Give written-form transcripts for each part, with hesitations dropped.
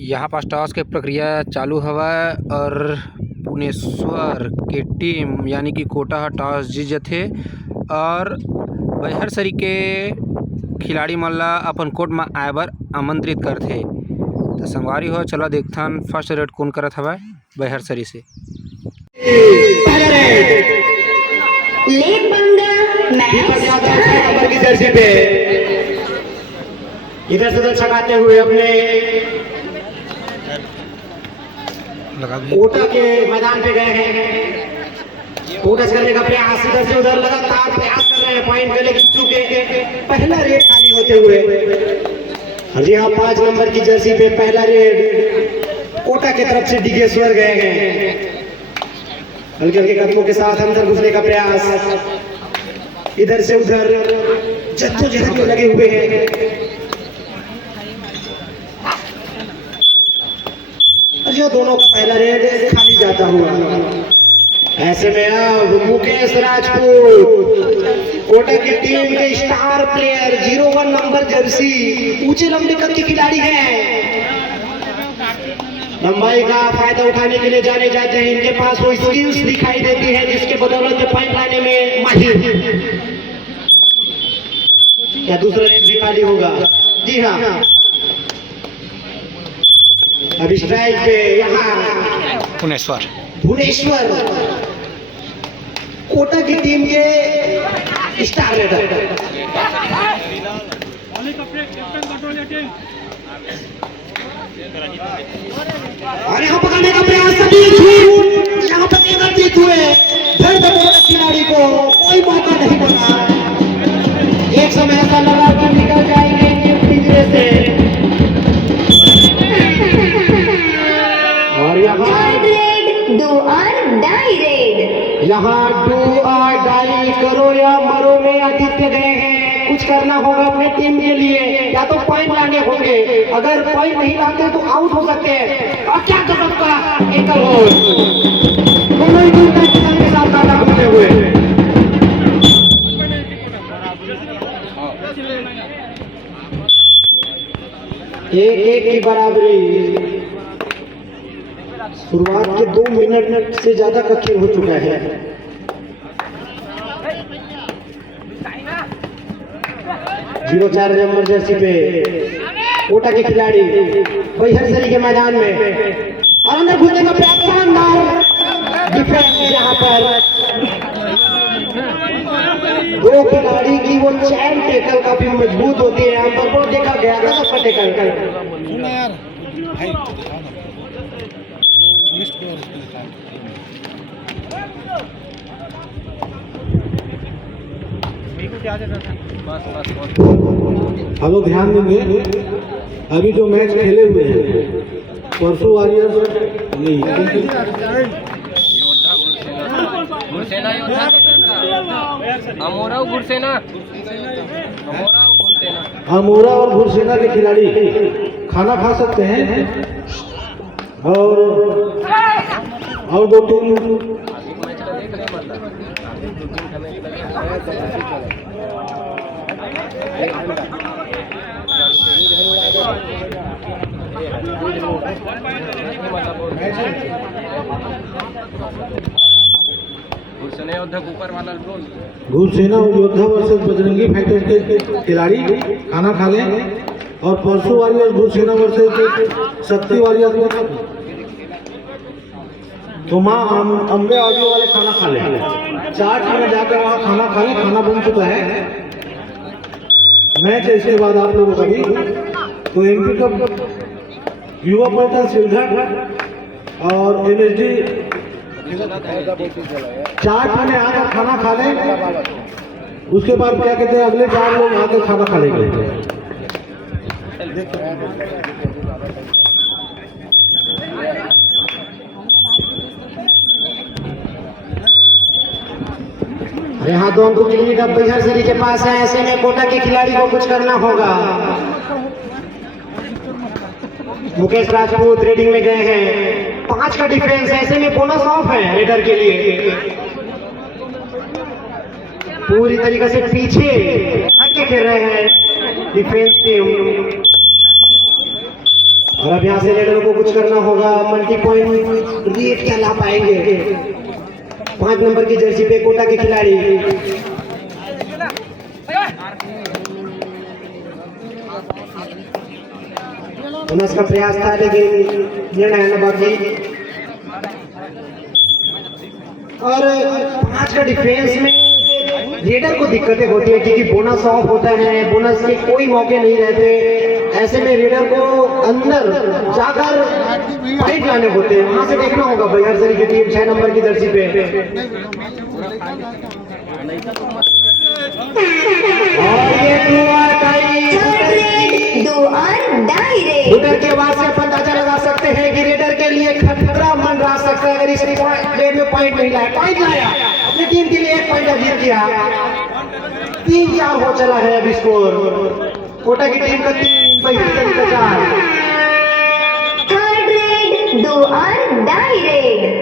यहाँ पास टॉस के प्रक्रिया चालू हवा और पुनेश्वर के टीम यानी कि कोटा टॉस जीत जाथे और बैहरसरी के खिलाड़ी मन ला अपन कोर्ट में आए बर आमंत्रित करथे। तो संगवारी हो चलो देखथन फर्स्ट रेड कौन करत हवय बैहरसरी से। इधर से छकाते हुए अपने कोटा के मैदान पे गए हैं। कोटा करने का प्रयास इधर से उधर लगातार प्रयास कर रहे हैं पॉइंट के, लेकिन चूंकि पहला रेड खाली होते हुए जी हाँ 5 नंबर की जर्सी पे पहला रेड कोटा की तरफ से डिगेश्वर गए हैं। हल्के हल्के कदमों के साथ अंदर घुसने का प्रयास, इधर से उधर जद्दोजहद में लगे हुए हैं। जो दोनों का पहला रेड खाली जाता हुआ, ऐसे में अब मुकेश राजपूत कोटा की टीम के स्टार प्लेयर 01 नंबर जर्सी ऊंचे लंबे कद के खिलाड़ी हैं। लंबाई का फायदा उठाने के लिए जाने जाते हैं। इनके पास वो स्किल्स दिखाई देती है जिसके बदौलत पॉइंट लाने में माहिर। क्या दूसरा रेड भी खाली होगा? जी हाँ, अभी स्ट्राइक पे यहाँ भुवनेश्वर कोटा की टीम के स्टार रेडर। और यहाँ पकड़ने का प्रयास, यहाँ पर जीत हुए फिर खिलाड़ी को कोई मौका नहीं बना। एक समय ऐसा लगा कि निकल जाएंगे इनके पिंजरे से। और यहाँ डू और डाई रेड, यहाँ डू और डाई करो या मरो में आदित्य गए हैं। कुछ करना होगा अपने टीम के लिए, या तो पॉइंट लाने होंगे। अगर पॉइंट नहीं लाते तो आउट हो सकते हैं। और क्या कर सकता एक दोनों ही टीम के साथ काटा होते हुए एक की बराबरी। शुरुआत के 2 मिनट से ज्यादा का खेल हो चुका है। जीरो 4 नंबर जर्सी पे कोटा के खिलाड़ी बैहरसरी के मैदान में, और अंदर घुसने का प्रयास, शानदार डिफेंस। यहाँ पर 2 खिलाड़ी की वो चैन टेकल काफी मजबूत होती है। आमतौर पर देखा गया था सबका टेकल। हम लोग ध्यान देंगे, अभी जो मैच खेले हुए हैं परसों वॉरियर्स नहीं, अमोरा और गुरसेना के खिलाड़ी खाना खा सकते हैं। और 2 टीम घुरसेना योद्धा वर्सेस बजरंगी फाइटर्स के खिलाड़ी खाना खा लें, और परसों वॉरियर्स घुरसेना वर्सेस शक्ति वॉरियर्स तो माँ अम्बे ऑडियो वाले खाना खा लें। 4 में जाकर वहाँ खाना खा लें। खाना बन चुका है। मैच इसके बाद आप लोगों का भी तो एमपी कप युवा पोर्टल सिलघट और एमएसडी 4 में आकर खाना खा लें। उसके बाद क्या कहते हैं, अगले 4 लोग आकर खाना खा लेंगे। यहाँ 2 अंकों की लीड अब बैहरसरी के पास है। ऐसे में कोटा के खिलाड़ी को कुछ करना होगा। मुकेश राजपूत रेडिंग में गए हैं। 5 का डिफेंस, ऐसे में बोनस ऑफ है रेडर के लिए। पूरी तरीके से पीछे हट के खेल रहे हैं डिफेंस टीम। और अब यहाँ से रेडर को कुछ करना होगा, मल्टी पॉइंट रेट क्या ला पाएंगे 5 नंबर की जर्सी पे कोटा के खिलाड़ी। उसका प्रयास था लेकिन निर्णय न बाकी। और 5 का डिफेंस में रेडर को दिक्कतें होती है क्योंकि बोनस ऑफ होता है, बोनस के कोई मौके नहीं रहते। ऐसे में रेडर को अंदर जाकर फाइट लाने होते हैं। वहां से देखना होगा बहरसरी की टीम 6 नंबर की जर्सी पे। और ये रेडर के बाद से अपन अंदाजा लगा सकते हैं कि रेडर के लिए खतरा मंडरा सकता है अगर इस गेम में पॉइंट नहीं लाया। पॉइंट लाया, अपनी टीम के लिए 1 पॉइंट अजीत किया। 3-4 हो चला है अभी स्कोर। कोटा की टीम का 3, बहरसरी का 4। थर्ड रेड, डू और डाई रेड।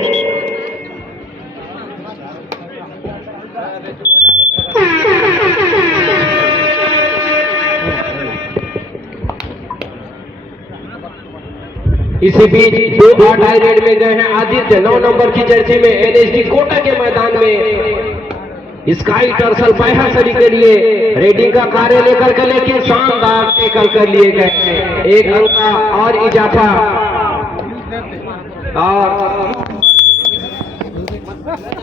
इसी बीच 2 डाई रेड में गए हैं आदित्य 9 नंबर की जर्सी में एनएसडी कोटा के मैदान में स्काई टर्सल बहरसरी के लिए रेडिंग का कार्य लेकर के, लेकिन शानदार टेकल कर लिए गए। 1 अंक का और इजाफा। और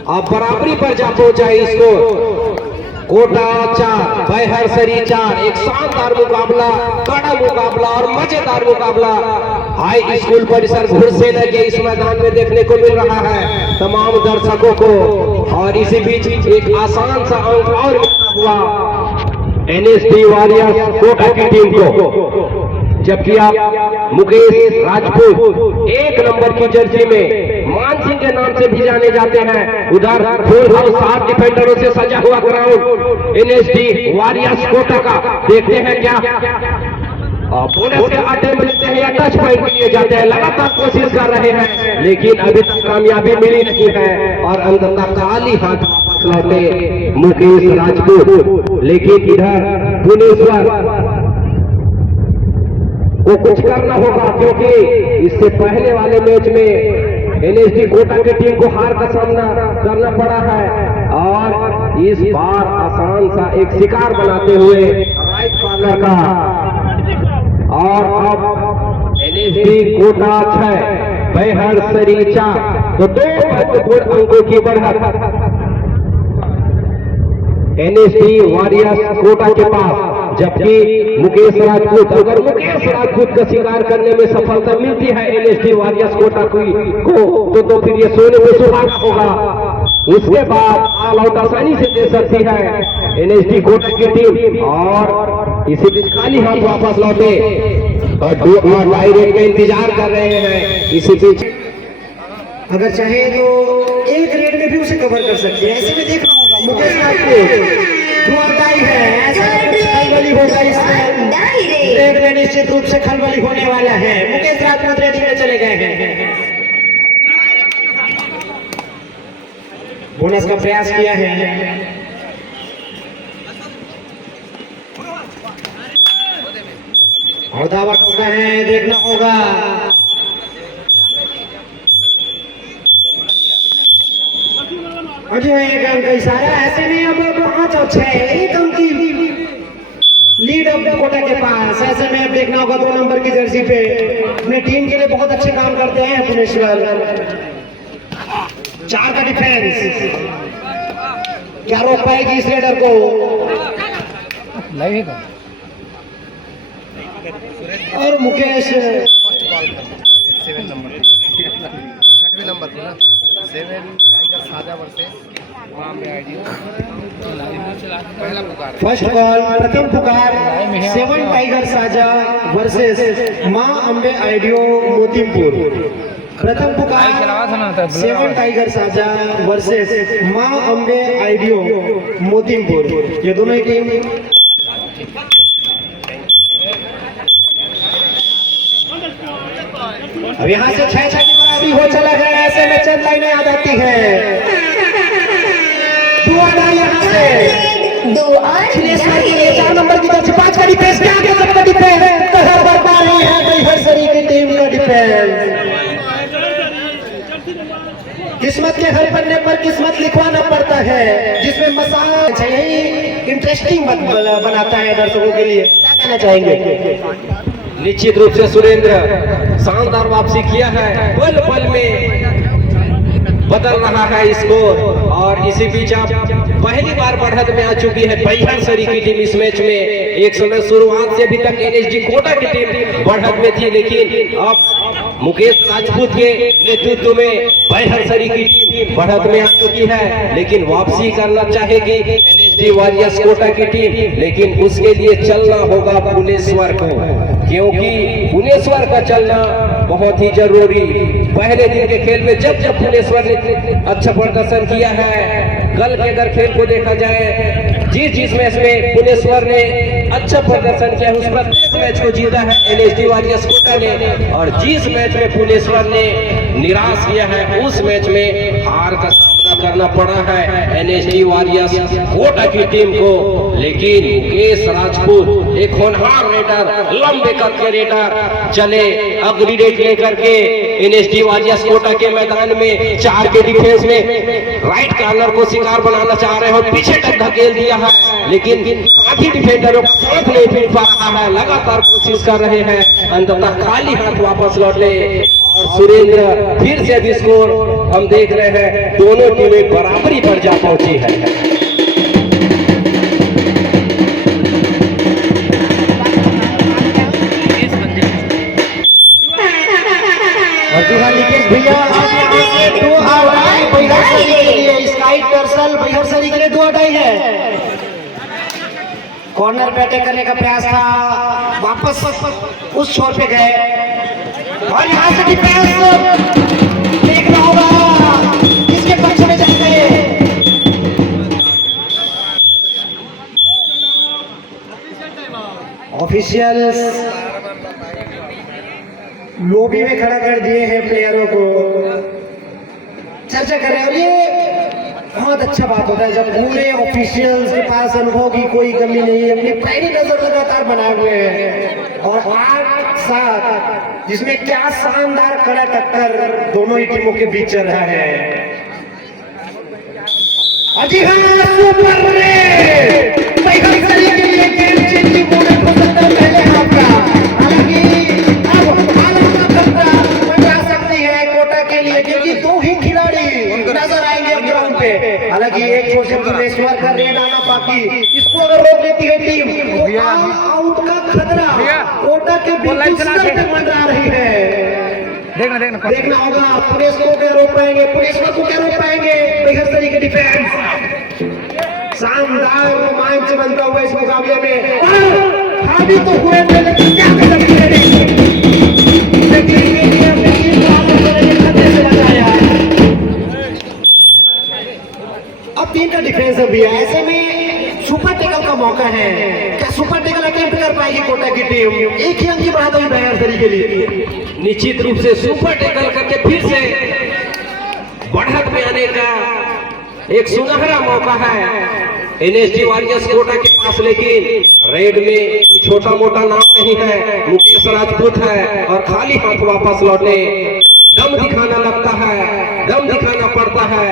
अब बराबरी पर जा पहुंचा स्कोर। कोटा 4 बहरसरी 4। एक शानदार मुकाबला, बड़ा मुकाबला और मजेदार मुकाबला हाई स्कूल परिसर घुड़सेना के इस मैदान में देखने को मिल रहा है तमाम दर्शकों को। और इसी बीच एक आसान सा अंक और मिलता हुआ एनएसडी वॉरियर्स कोटा की टीम को, जबकि आप मुकेश राजपूत 1 नंबर की जर्सी में मान सिंह के नाम से भी जाने जाते हैं। उधर फुल हाउस 7 डिफेंडरों से सजा हुआ ग्राउंड एनएसडी वॉरियर्स कोटा का। देखते हैं क्या बोनस के अड्डे मिलते हैं या टच पॉइंट लिए जाते हैं। लगातार कोशिश कर रहे हैं लेकिन अभी तक कामयाबी मिली नहीं है। और अंततः खाली हाथ वापस लौटे मुकेश राजपूत। लेकिन इधर भुवनेश्वर को कुछ करना होगा क्योंकि इससे पहले वाले मैच में एनएसडी कोटा की टीम को हार का सामना करना पड़ा है। और इस बार आसान सा एक शिकार बनाते हुए राइट कॉर्नर का। और अब एनएसडी कोटा 6 बहरसरी 4, तो 2 महत्वपूर्ण अंकों की बढ़त एनएसडी वॉरियर्स कोटा के पास। जबकि मुकेश राजपूत, अगर मुकेश राजपूत का शिकार करने में सफलता मिलती है एनएसडी वॉरियर्स कोटा को तो फिर ये सोने पे सुहागा होगा। उसके बाद ऑल आउट आसानी से दे सकती है एनएसडी कोटा की टीम। और इसी बीच खाली हाथ वापस लौटे और 2 और डाई रेड का इंतजार कर रहे हैं। इसी बीच अगर चाहे तो 1 रेड में भी उसे कवर कर सकते हैं। ऐसे में देखना होगा मुकेश राजपूत 2 और डाई है। ऐसा खलबली होगा इसमें, रेड में निश्चित रूप से खलबली होने वाला है। मुकेश राजपूत रेडिंग में चले गए हैं। बोनस का प्रयास किया है। और दावा ठोका है, देखना होगा। और जो है 1 अंक का इशारा। ऐसे में अब 5 और 6 1 अंक की लीड अब कोटा के पास। ऐसे में अब देखना होगा 2 नंबर की जर्सी पे अपने टीम के लिए बहुत अच्छे काम करते हैं भुवनेश्वर। 4 का डिफेंस, क्या रोक पाएगी इस रेडर को? और मुकेश 7 नंबर 6वें नंबर पे ना 7 टाइगर साजा वर्सेस वहां में आईडी पहला पुकार, फर्स्ट बॉल, प्रथम पुकार 7 टाइगर साजा वर्सेस मां अंबे आइडियो मोतीपुर। प्रथम पुकार 7 टाइगर साजा वर्सेस मां अंबे आइडियो मोतीपुर। ये दोनों ही टीम अब यहाँ से 6-6 की बराबरी हो चला है। ऐसे में चंद लाइनें आ जाती है। 2 आना यहाँ से 2 और 4 नंबर की तरफ से 5 का डिफेंस के आगे 7 का डिफेंस है। बरकरार है बहरसरी की टीम। डिफेंस। किस्मत के हर पन्ने पर किस्मत लिखवाना पड़ता है, जिसमें मसाला यही इंटरेस्टिंग बनाता है दर्शकों के लिए। क्या कहना चाहेंगे? निश्चित रूप से सुरेंद्र शानदार वापसी किया है, पल पल में बदल रहा है स्कोर। और इसी बीच आप पहली बार बढ़त में आ चुकी है बैहर सरी की टीम इस मैच में। एक समय शुरुआत से अभी तक एनएसडी कोटा की टीम बढ़त में थी, लेकिन अब मुकेश राजपूत के नेतृत्व में बैहर सरी की टीम बढ़त में आ चुकी है, लेकिन वापसी करना चाहेगी एनएसडी वॉरियर्स कोटा की टीम। लेकिन उसके लिए चलना होगा भुवनेश्वर को, क्योंकि भुवनेश्वर का चलना बहुत ही जरूरी। पहले दिन के खेल में जब भुवनेश्वर ने अच्छा प्रदर्शन किया है, कल के अगर खेल को देखा जाए, जिस मैच में भुवनेश्वर ने अच्छा प्रदर्शन किया है उस प्रत्येक मैच को जीता है एनएसडी वॉरियर्स कोटा ने, और जिस मैच में भुवनेश्वर ने निराश किया है उस मैच में हार का सामना करना पड़ा है एनएसडी वॉरियर्स कोटा की टीम को। लेकिन मुकेश राजपूत एक होनहार रेडर, लंबे कद के रेडर चले अगली रेड लेकर के एनएसडी वॉरियर्स कोटा के मैदान में 4 के डिफेंस में राइट कॉर्नर को शिकार बनाना चाह रहे हो, पीछे तक धकेल दिया है, लेकिन साथी डिफेंडरों का साथ नहीं मिल पा रहा है। लगातार कोशिश कर रहे हैं, अंततः खाली हाथ वापस लौटे। और सुरेंद्र फिर से भी स्कोर हम देख रहे हैं, दोनों टीमें बराबरी पर जा पहुंची है। भैया स्काई टर्सल बैहर सरी के लिए 2 अटाई है। कॉर्नर पे अटैक करने का प्रयास था, वापस उस छोर पे गए और यहाँ से डिफेंस देखना होगा किसके पक्ष में जाते हैं। ऑफिशियल्स लॉबी में खड़ा कर दिए हैं प्लेयरों को, चर्चा कर रहे हैं। और ये बहुत अच्छा बात होता है जब पूरे ऑफिशियल्स के पास अनुभव की कोई कमी नहीं है, अपनी पैनी नजर लगातार बनाए हुए हैं। और 8-7 जिसमें क्या शानदार कड़ा टक्कर दोनों ही टीमों के बीच चल रहा है। अजी हाँ, सुपर बैहर सरी के लिए गेम चेंजिंग मोमेंट हो सकता है पहले हाफ का। हालांकि अब हालात का खतरा मंडरा सकती है कोटा के लिए, क्योंकि 2 ही खिलाड़ी नजर आएंगे अब ग्राउंड पे। हालांकि एक छोर से भुवनेश्वर का रेड आना बाकी, इसको अगर रोक लेती है टीम तो आउट का खतरा कोटा के बीच मंडरा रही है। देखना होगा पुलिस को क्या रोक पाएंगे, भुवनेश्वर को क्या रोक पाएंगे बैहर सरी के डिफेंस। शानदार रोमांच बनता हुआ इस मुकाबले में हावी तो हुए थे, लेकिन क्या कर सकते हैं। अब 3 का डिफेंस भी है, ऐसे में सुपर टेकल का मौका है। क्या सुपर टेकल अटेम्प्ट कर पाएगी कोटा की टीम? एक ही अंक की बढ़त हुई बैहर सरी के लिए। निश्चित रूप से सुपर टैकल करके फिर से बढ़त में आने का एक सुनहरा मौका है एनएसडी वॉरियर्स कोटा के पास। लेकिन रेड में कोई छोटा मोटा नाम नहीं है, मुकेश राजपूत है और खाली हाथ वापस लौटे। दम दिखाना लगता है, दम दिखाना पड़ता है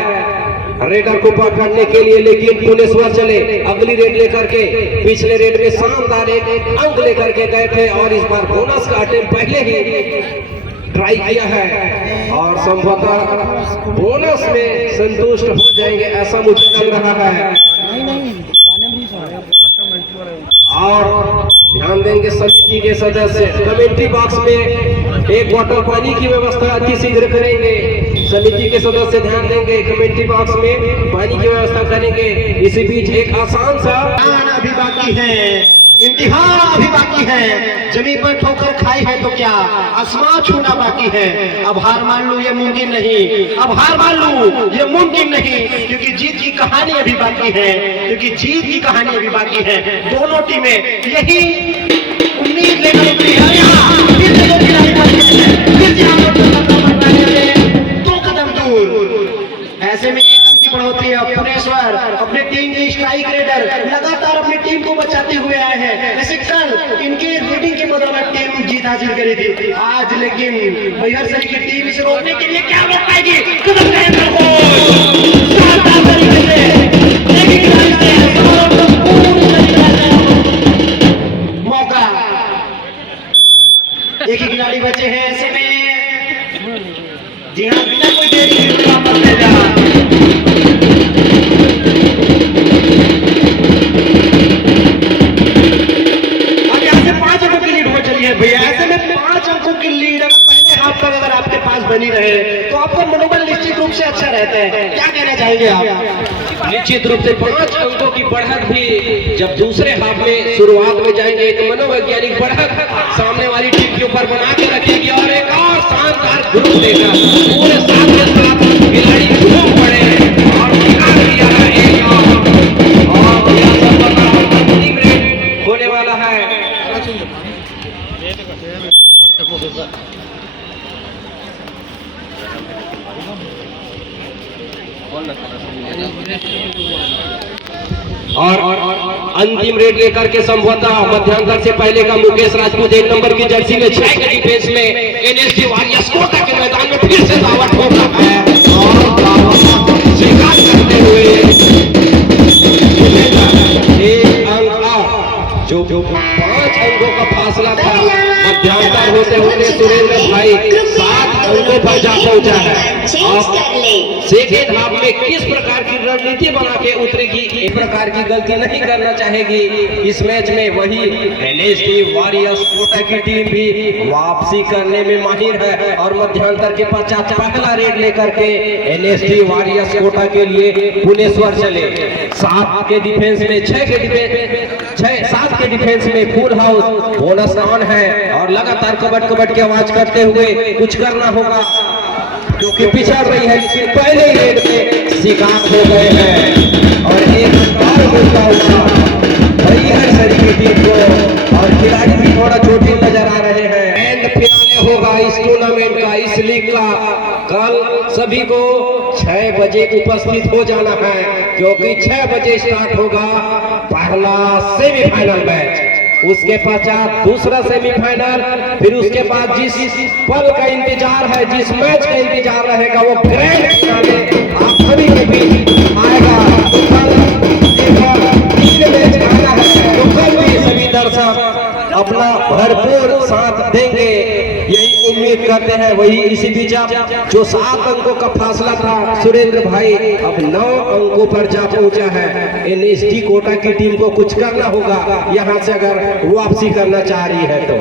रेडर को पकड़ने के लिए। लेकिन भुवनेश्वर चले अगली रेड लेकर के, पिछले रेड में शानदार एक अंक लेकर के गए थे और इस बार बोनस का अटेम्प्ट पहले ही ट्राई किया है और संभवतः बोनस में संतुष्ट हो जाएंगे ऐसा मुझे लग रहा है। और ध्यान देंगे समिति के सदस्य, कमेंट्री बॉक्स में एक बोतल पानी की व्यवस्था अति शीघ्र करेंगे। समिति के सदस्य ध्यान देंगे, कमेंट्री बॉक्स में पानी की व्यवस्था करेंगे। इसी बीच एक आसान सा अभी बाकी है, इम्तिहान अभी बाकी है। जमीन पर ठोकर खाई है तो क्या आसमान छूना बाकी है। अब हार मान लूं ये मुमकिन नहीं, अब हार मान लूं ये मुमकिन नहीं, क्योंकि जीत की कहानी अभी बाकी है, क्योंकि जीत की कहानी अभी बाकी है। दोनों टीमें यही उम्मीद लेकर उतरी है। यहाँ फिर से 2 खिलाड़ी बचे हैं, फिर से 2 कदम दूर। ऐसे में 1 अंक की बढ़ोतरी है। भुवनेश्वर अपने टीम के स्ट्राइक रेडर लगातार अपनी टीम को बचाते हुए आए हैं। जैसे कल इनके रेडिंग की बदौलत टीम जीत हासिल करी। रही थी आज, लेकिन बैहर सरी की टीम इसे रोकने के लिए क्या रोक पाएगी? कदम के अंदर गोल शानदार तरीके से एक ही खिलाड़ी से मौका, एक ही खिलाड़ी बचे हैं ऐसे में। जी हाँ, बिना कोई देरी के वापस ले जा। अब यहाँ से 5 अंकों की लीड हो चली है भैया। ऐसे में 5 अंकों की लीड अगर पहले हाफ तक अगर आपके पास बनी रहे तो आपका मनोबल निश्चित रूप से अच्छा रहता है। क्या कहना चाहेंगे आप? निश्चित रूप से 5 अंकों की बढ़त भी जब दूसरे हाफ में शुरुआत में जाएंगे तो मनोवैज्ञानिक बढ़त सामने वाली टीम के ऊपर बना के रखेगी और एक और शानदार ग्रुप देगा। पूरे साथ के साथ खिलाड़ी घूम पड़े और निकाल दिया है एक और यह सफलता अंतिम रेड होने वाला है। और अंतिम रेड लेकर के संभवतः मध्यांतर से पहले का मुकेश राजपूत 1 नंबर की जर्सी में 6 के डिफेंस में एनएसडी वॉरियर्स कोटा के मैदान में फिर से दावत हो रहा है और स्वीकार करते हुए एक अंक जो 5 अंकों का फासला था मध्यांतर होते होते सुरेंद्र भाई 7 अंकों पर जा पहुंचा है। सेकेंड हाफ में किस प्रकार की रणनीति बना के उतरेगी, एक प्रकार की गलती नहीं करना चाहेगी इस मैच में। वही एनएसडी वॉरियर्स कोटा की टीम भी वापसी करने में माहिर है और मध्यांतर के पश्चात पहला रेड लेकर के एनएसडी वॉरियर्स कोटा के लिए भुवनेश्वर चले। 7 के डिफेंस में 7 के डिफेंस में फुल हाउस बोनस ऑन है और लगातार कबट कबट की आवाज करते हुए कुछ करना होगा क्योंकि पिछड़ रही है, लेकिन पहले ही रेड में शिकार हो गए हैं और एक और मौका हुआ बैहर सरी की टीम को और खिलाड़ी भी थोड़ा चोटिल नजर आ रहे हैं। एंड फिनाले होगा इस टूर्नामेंट का, इस लीग का। कल सभी को 6 बजे उपस्थित हो जाना है क्योंकि 6 बजे स्टार्ट होगा पहला सेमीफाइनल मैच, उसके पश्चात दूसरा सेमीफाइनल, फिर उसके बाद जिस पल का इंतजार है, जिस मैच का इंतजार रहेगा वो ग्रैंड फिनाले आप सभी के बीच आएगा। तो कल तीन मैच आना है तो कल भी सभी दर्शक अपना भरपूर साथ देंगे, यही उम्मीद करते हैं। वही इसी बीच जो 7 अंकों का फासला था सुरेंद्र भाई अब 9 अंकों पर जा पहुंचा है। एनएसडी कोटा की टीम को कुछ करना होगा यहां से अगर वापसी करना चाह रही है तो।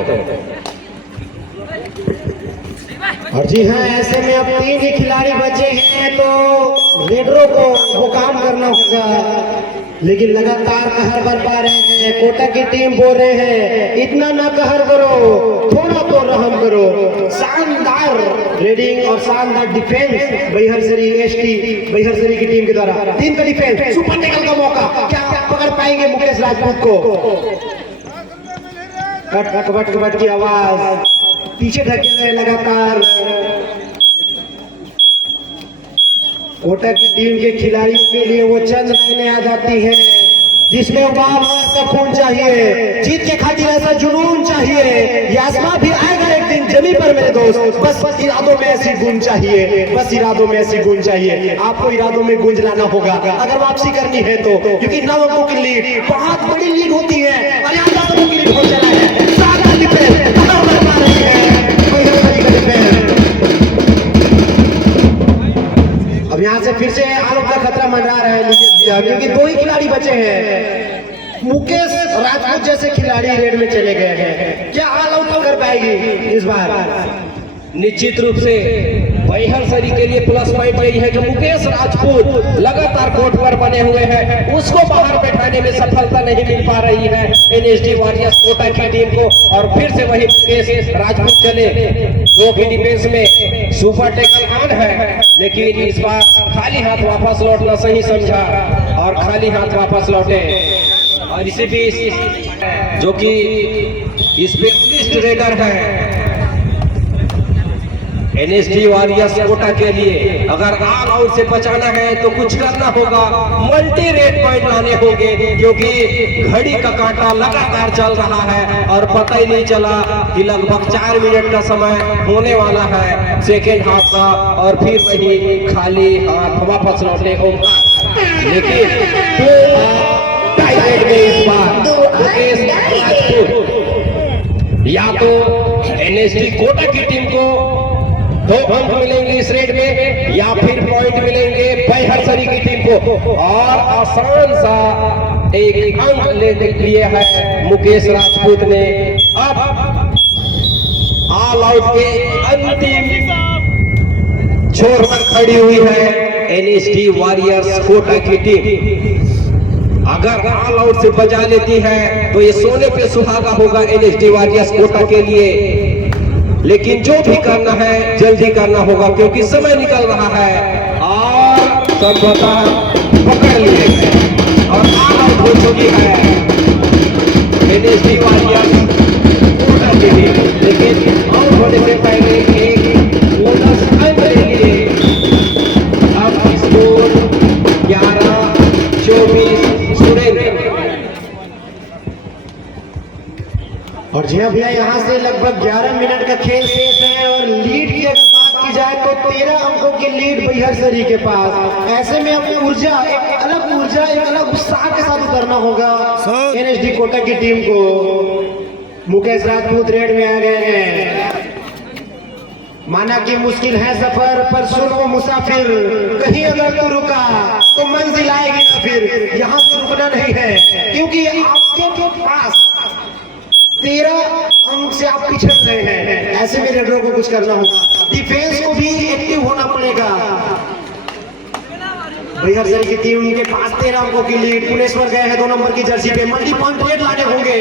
और जी हाँ, ऐसे में अब 3 ही खिलाड़ी बचे हैं तो रेडरों को वो काम करना होगा, लेकिन लगातार कहर बरपा रहे हैं। कोटा की टीम बोल रहे हैं इतना ना कहर करो, थोड़ा तो रहम करो। शानदार रेडिंग और शानदार डिफेंस बैहर सरी एसटी बैहर सरी की टीम के द्वारा। 3 का डिफेंस, सुपर टैकल का मौका, क्या पकड़ पाएंगे मुकेश राजपूत को? कट की आवाज पीछे धकेल रहे लगातार। कोटा की टीम के खिलाड़ियों के लिए वो चंद लाइनें आ जाती हैं जिसमें उबाल और खून चाहिए, जीत के खातिर ऐसा जुनून चाहिए। ये आसमां भी आएगा एक दिन जमीन पर मेरे दोस्त, बस इरादों में ऐसी गूंज चाहिए, बस इरादों में ऐसी गूंज चाहिए। आपको इरादों में गूंज लाना होगा अगर वापसी करनी है तो, क्योंकि 9 अंकों की लीड बहुत बड़ी लीड होती है और यहाँ 10 अंकों की लीड हो चला है। अब यहाँ से फिर से आलोक का खतरा मंडरा रहा है क्योंकि 2 ही खिलाड़ी बचे हैं। मुकेश राजपूत जैसे खिलाड़ी रेड में चले गए हैं, क्या ऑल आउट कर पाएगी इस बार? निश्चित रूप से बैहर सरी के लिए प्लस पॉइंट यही है कि मुकेश राजपूत लगातार कोर्ट पर बने हुए हैं, उसको बाहर बैठाने में सफलता नहीं मिल पा रही है एनएसडी वॉरियर्स कोटा की टीम को। और फिर से वही मुकेश राजपूत चले, 2 की डिफेंस में सुपर टैकल ऑन है, लेकिन इस बार खाली हाथ वापस लौटना सही समझा और खाली हाथ वापस लौटे। और इसी बीच जो कि स्पेशलिस्ट रेडर है एनएसडी वॉरियर्स कोटा के लिए अगर ऑल आउट से बचाना है तो कुछ करना होगा, मल्टी रेड पॉइंट लाने होंगे, क्योंकि घड़ी का कांटा लगातार चल रहा है और पता ही नहीं चला कि लगभग 4 मिनट का समय होने वाला है सेकेंड हाफ का, और फिर वही खाली हाथ वापस लौटने को। लेकिन टाइब्रेक में इस बार मुकेश राजपूत, या तो एनएसडी कोटा की टीम को 2 अंक मिलेंगे इस रेड में, या फिर पॉइंट मिलेंगे बैहरसरी की टीम को। और आसान सा एक अंक लेने के लिए है मुकेश राजपूत ने। अब ऑल आउट के अंतिम छोर पर खड़ी हुई है एनएसडी वॉरियर्स कोटा की टीम। अगर ऑल आउट से बचा लेती है तो ये सोने पे सुहागा होगा एनएसडी वॉरियर्स कोटा के लिए। लेकिन जो भी करना है जल्दी करना होगा, क्योंकि समय निकल रहा है और संभवतः पकड़ लिए और ऑल आउट हो चुकी है एनएसडी वॉरियर्स कोटा की टीम। लेकिन आउट होने से पहले एक बोनस अंक ले लिए। अब स्कोर 11-24 सुरेंद्र। और जी हाँ भैया, यहाँ से लगभग 11 मिनट का खेल शेष है और लीड की बात की जाए तो 13 अंकों की लीड बैहरसरी के पास। ऐसे में अपनी ऊर्जा, एक अलग उत्साह के साथ उतरना होगा एनएसडी कोटा की टीम को। मुकेश राजपूत रेड में आ गए हैं। माना कि मुश्किल है सफर पर सुन वो मुसाफिर, कहीं अगर तू रुका तो मंजिल आएगी ना फिर। यहाँ से रुकना नहीं है, क्योंकि आपके पास 13 अंक से आप पिछड़ रहे हैं। ऐसे में रेडरों को कुछ करना होगा, डिफेंस को भी एक्टिव होना पड़ेगा। बैहरसरी की टीम के पास 13 अंकों की लीड। पुनेश्वर गए हैं 2 नंबर की जर्सी पे, मल्टी पॉइंट रेड लाने होंगे।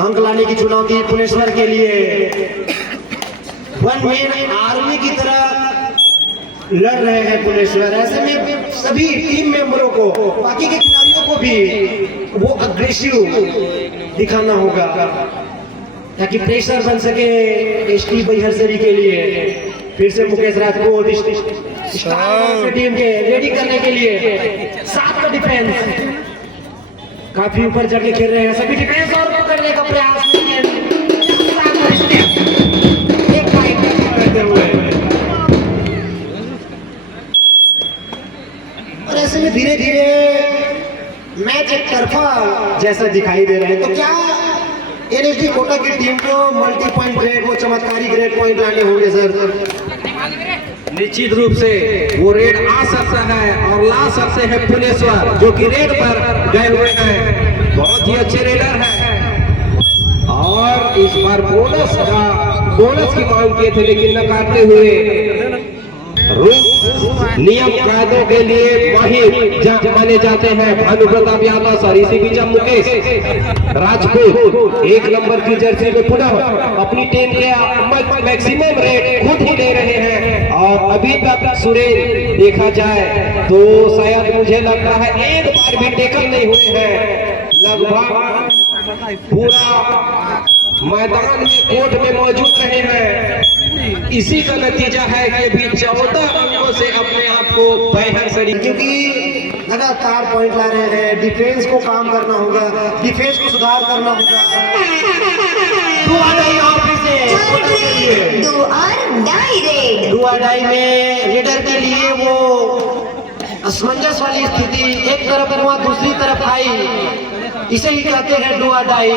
अंक लाने की चुनौती पुनेश्वर के लिए। वन मैन आर्मी की तरह लड़ रहे हैं पुनेश्वर। ऐसे में सभी टीम मेंबरों को, बाकी के खिलाड़ियों को भी वो अग्रेसिव दिखाना होगा ताकि प्रेशर बन सके एसटी बैहरसरी के लिए। फिर से मुकेश राजपूत टीम के रेडी करने के लिए 7 का डिफेंस, काफी ऊपर जाके खेल रहे हैं सभी डिफेंस और पकड़ने का प्रयास एक करते हुए। और ऐसे में धीरे धीरे मैच एक तरफा जैसा दिखाई दे रहा है। तो क्या एनएसडी कोटा की टीम को मल्टी पॉइंट रेड, वो चमत्कारी रेड पॉइंट लाने होंगे सर? निश्चित रूप से वो रेड आ सकता है और ला सकते हैं पुनेश्वर, जो कि रेड पर गए हुए हैं। बहुत ही अच्छे रेडर हैं और इस बार बोनस की मांग किए थे, लेकिन नकारते हुए नियम कायदों के लिए माहिर माने जाते हैं भानुप्रताप यादव सर। इसी बीच मुकेश राजपूत 1 नंबर की जर्सी में पुनः अपनी टीम के मैक्सिमम रेट खुद ही ले रहे हैं। और अभी तक सुरेश देखा जाए तो शायद मुझे लगता है एक बार भी टेकल नहीं हुए हैं। लगभग पूरा मैदान में कोर्ट में मौजूद रहे हैं। इसी का नतीजा है कि अभी 14 अंकों से अपने आप को बैहरसरी, क्योंकि लगातार पॉइंट ला रहे हैं। डिफेंस को काम करना होगा, डिफेंस को सुधार करना होगा। डू और डाई में रेडर के लिए वो असमंजस वाली स्थिति, एक तरफ हुआ दूसरी तरफ आई, इसे ही कहते हैं डू और डाई।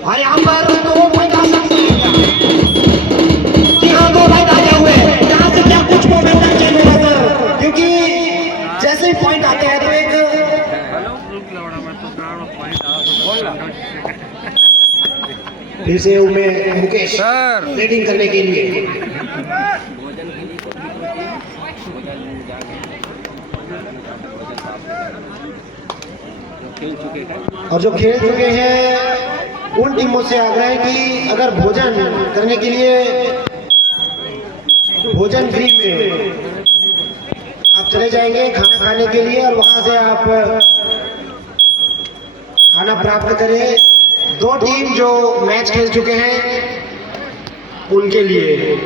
और यहाँ पर 2 पॉइंट आ सकते हैं। जी हाँ, 2 पॉइंट आए हुए हैं। यहाँ से क्या कुछ मोमेंटम चेंज होगा सर, क्योंकि जैसे ही पॉइंट आते हैं तो एक फिर से मुकेश रेडिंग करने के लिए और जो खेल चुके हैं उन टीमों से आग्रह है कि अगर भोजन करने के लिए भोजन गृह में आप चले जाएंगे खाना खाने के लिए, और वहां से आप खाना प्राप्त करें। दो टीम जो मैच खेल चुके हैं उनके लिए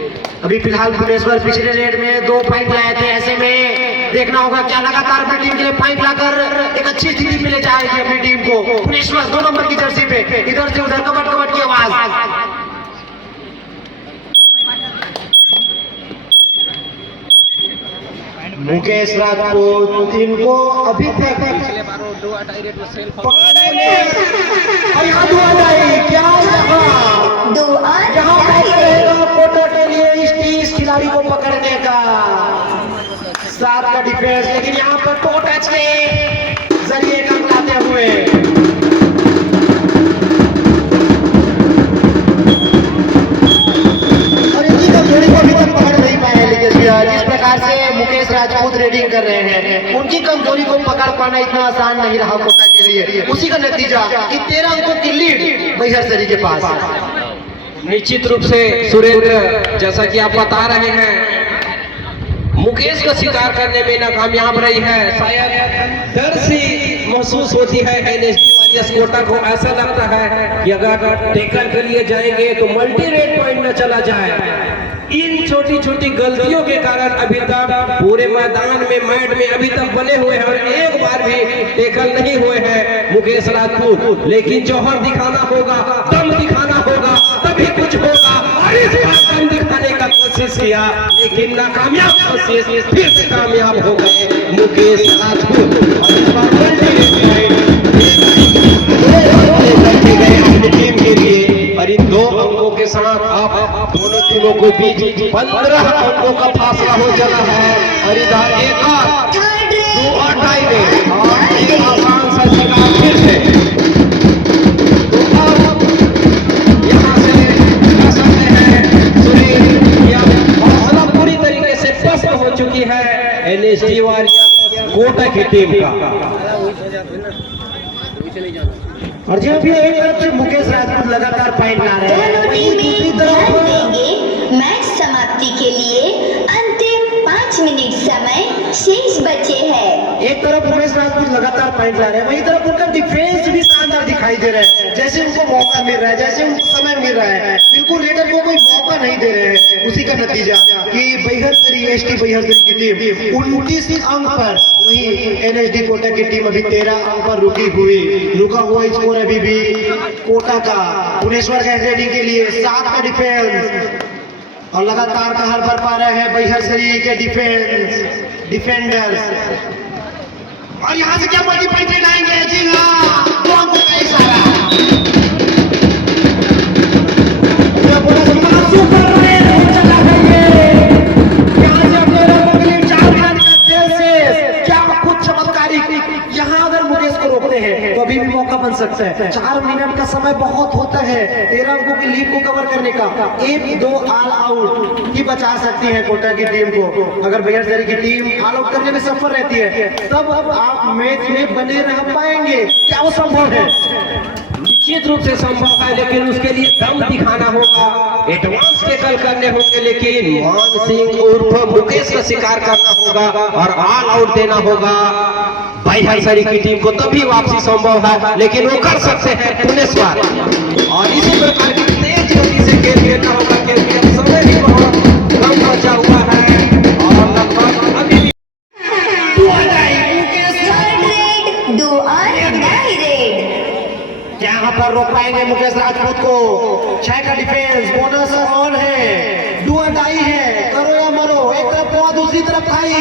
अभी फिलहाल भुवनेश्वर पिछले रेड में 2 पॉइंट लाए थे। ऐसे में देखना होगा क्या लगातार अपनी टीम के लिए पॉइंट लाकर एक अच्छी स्थिति में ले जाएगी अपनी टीम को। भुवनेश्वर 2 नंबर की जर्सी पे इधर से उधर कबट कबट की आवाज। मुकेश राजपूत इनको अभी तक और यहाँ 2 अटाई क्या यहाँ कोटा के लिए इस खिलाड़ी को पकड़ने का 7 का डिफेंस, लेकिन यहाँ पर टो टच के जरिए कम लाते हुए और इनकी कमजोरी को अभी तक पकड़ नहीं पाए। लेकिन जिस प्रकार से मुकेश राजपूत रेडिंग कर रहे हैं उनकी कमजोरी को पकड़ पाना इतना आसान नहीं रहा कोटा के लिए। उसी का नतीजा कि 13 अंकों की लीड बैहर सरी के पास। निश्चित रूप से सुरेंद्र, जैसा कि आप बता रहे हैं, मुकेश का शिकार करने में नाकामयाब रही है। शायद डर सी महसूस होती है एनएसडी वाली कोटा को। ऐसा लगता है कि अगर टेकल के लिए जाएंगे तो मल्टी रेड पॉइंट न चला जाए। इन छोटी छोटी गलतियों के कारण अभी तक पूरे मैदान में मैट में अभी तक बने हुए हैं और एक बार भी टेकल नहीं हुए हैं मुकेश राजपूत। लेकिन जौहर दिखाना होगा, दम दिखाना होगा, तभी कुछ होगा। और इस बार दम दिखाने का कोशिश किया लेकिन नाकामयाब कोशिश, फिर से कामयाब हो गए मुकेश राजपूत। और इस बार अपनी टीम के लिए और इन 2 अंकों के साथ आप दोनों टीमों के बीच 15 अंकों का फासला हो चला है। और इधर एक और 2 और टाई में और एक आसान सा शिकार फिर से। तो अब यहाँ से कह सकते हैं सुनील या हौसला पूरी तरीके से पस्त हो चुकी है एनएसडी वारियर कोटा की टीम का। और जो भी एक तरफ से मुकेश राजपूत लगातार पॉइंट ला रहे हैं, वहीं दूसरी तरफ देंगे मैच समाप्ति के लिए अंतिम 5 मिनट समय शेष बचे हैं। एक तरफ मुकेश राजपूत लगातार पॉइंट ला रहे हैं, वहीं तरफ उनका डिफेंस भी शानदार दिखाई दे रहा है। जैसे उनको मौका मिल रहा है, जैसे उनको समय मिल रहा है, बिल्कुल रेडर को कोई मौका नहीं दे रहे हैं। उसी का नतीजा कि बैहर सरी एसटी बैहर सरी की टीम 29 अंक पर, वहीं एनएसडी कोटा की टीम अभी 13 अंक पर रुका हुआ स्कोर अभी भी कोटा का। भुवनेश्वर का रेडिंग के लिए 7 का डिफेंस और लगातार कहर बरपा रहे हैं बैहर सरी के डिफेंडर्स। और यहाँ से क्या बड़ी पॉइंट लाएंगे? जी हाँ, 2 अंकों का इशारा। सुपर रेड हो चला है ये। यहाँ से अपने रनों के लिए 4 मिनट का खेल से क्या कुछ चमत्कारिक। यहाँ अगर मुकेश को रोकते हैं तो अभी भी मौका बन सकता है। 4 मिनट का समय बहुत होता है 13 अंकों की लीड को कवर करने का। 1-2 ऑल आउट ही बचा सकती है कोटा की टीम को। अगर बैहर सरी की टीम ऑल आउट करने में सफल रहती है तब आप मैच में बने रह पाएंगे। क्या वो संभव है? निश्चित रूप से संभव है, लेकिन उसके लिए दम दिखाना होगा, एडवांस टैकल करने होंगे। लेकिन मान सिंह उर्फ मुकेश का शिकार करना होगा और ऑल आउट देना होगा बैहर सरी की टीम को, तभी वापसी संभव है। लेकिन वो कर सकते हैं भुवनेश्वर। और इसी प्रकार की तेज गति से खेल खेलना होगा क्योंकि अब समय भी बहुत कम बचा हुआ है और लगभग अभी भी 2 और डाई रेड। यहाँ पर रोक पाएंगे मुकेश राजपूत को। 6 का डिफेंस, बोनस ऑन है, डू और डाई है, करो या मरो। एक तरफ को दूसरी तरफ खाई।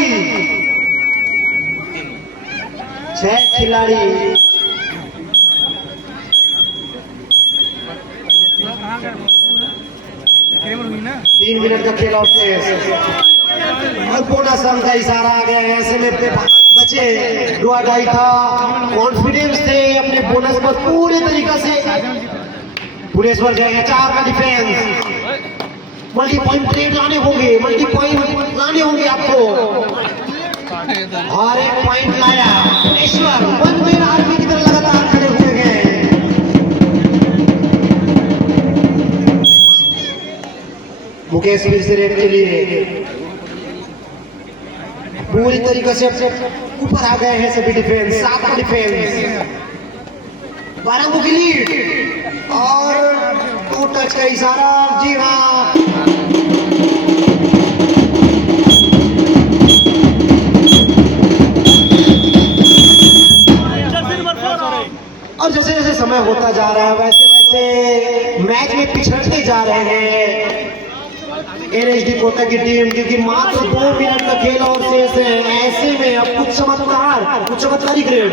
6 खिलाड़ी तीन मिनट का खेल और बोनस अंक का इशारा आ गया है। ऐसे में बचे डुआ डाई था, कॉन्फिडेंस थे अपने बोनस पर पूरे तरीका से। भुवनेश्वर जाएगा 4 का डिफेंस। मल्टी पॉइंट ट्रेड लाने होंगे, मल्टी पॉइंट लाने होंगे आपको। और एक पॉइंट लाया भुवनेश्वर। 1 मैन आर्मी की तरह लगातार खड़े हुए हैं। मुकेश फिर से रेड के लिए पूरी तरीके से ऊपर आ गए हैं सभी डिफेंस। 7 का डिफेंस, 12 की लीड और टू टच का इशारा, जी हाँ। और जैसे जैसे समय होता जा रहा है वैसे वैसे मैच में पिछड़ते जा रहे हैं एनएचडी कोटा की टीम, क्योंकि मात्र 2 मिनट का खेल और शेष है। ऐसे में अब कुछ चमत्कारी ग्रेड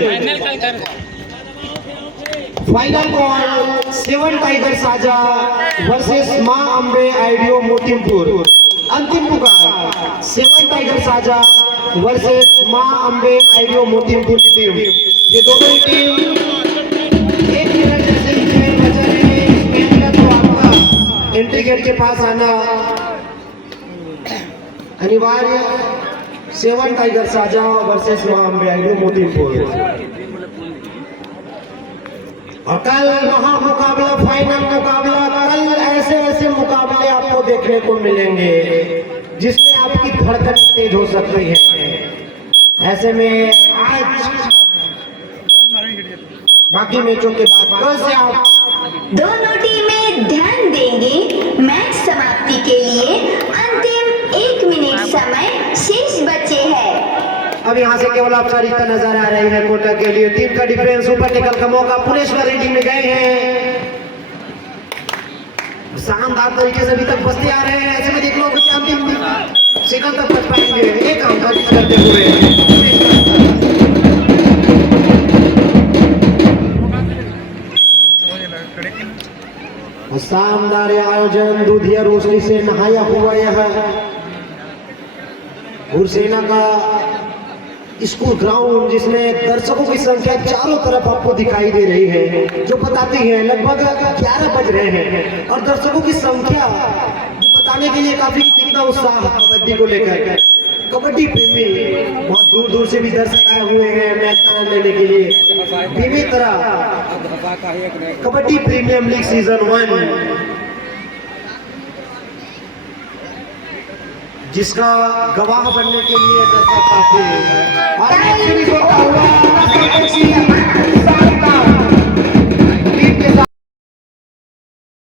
फाइनल बॉल 7 टाइगर साजा वर्सेस मां अंबे आइडियो मोटिमपुर। अंतिम पुकार 7 टाइगर साजा वर्सेस मां अंबे आइडियो मोटिमपुर की टीम। ये दोनों ही टीम 1 मिनट जैसे ही खेल बचा है इस मैच का, तो आपका एंट्री गेट के पास आना अनिवार्य। 7 टाइगर साजा वर्सेस मां अंबे आइडियो मोटिमपुर। और कल महामुकाबला, फाइनल मुकाबला, कल ऐसे ऐसे मुकाबले आपको देखने को मिलेंगे जिसमें आपकी धड़कन तेज हो सकती है। ऐसे में आज बाकी मैचों के बाद कल से आप दोनों टीमें ध्यान देंगे। मैच समाप्ति के लिए अंतिम 1 मिनट समय शेष बचे हैं। अब यहाँ से केवल औपचारिकता नजर आ रही है कोटा के लिए। टीम का डिफेंस, ऊपर टेकल का मौका, पुनेश्वर रेडिंग में गए हैं, शानदार तरीके से अभी तक बचते आ रहे हैं। ऐसे में देख लो कि अंतिम सेकंड तक बच पाएंगे एक अंक करते हुए। शानदार आयोजन, दूधिया रोशनी से नहाया हुआ यह गुरसेना का स्कूल ग्राउंड, जिसमें दर्शकों की संख्या चारों तरफ आपको दिखाई दे रही है, जो बताती है लगभग 11 बज रहे हैं। और दर्शकों की संख्या जो बताने के लिए काफी कितना उत्साह कबड्डी को लेकर। कबड्डी प्रेमी बहुत दूर दूर से भी दर्शक आए हुए हैं मैच का आनंद लेने के लिए। बीमी तरह कबड्डी प्रीमियम लीग सीजन 1, जिसका गवाह बनने के लिए दर्शक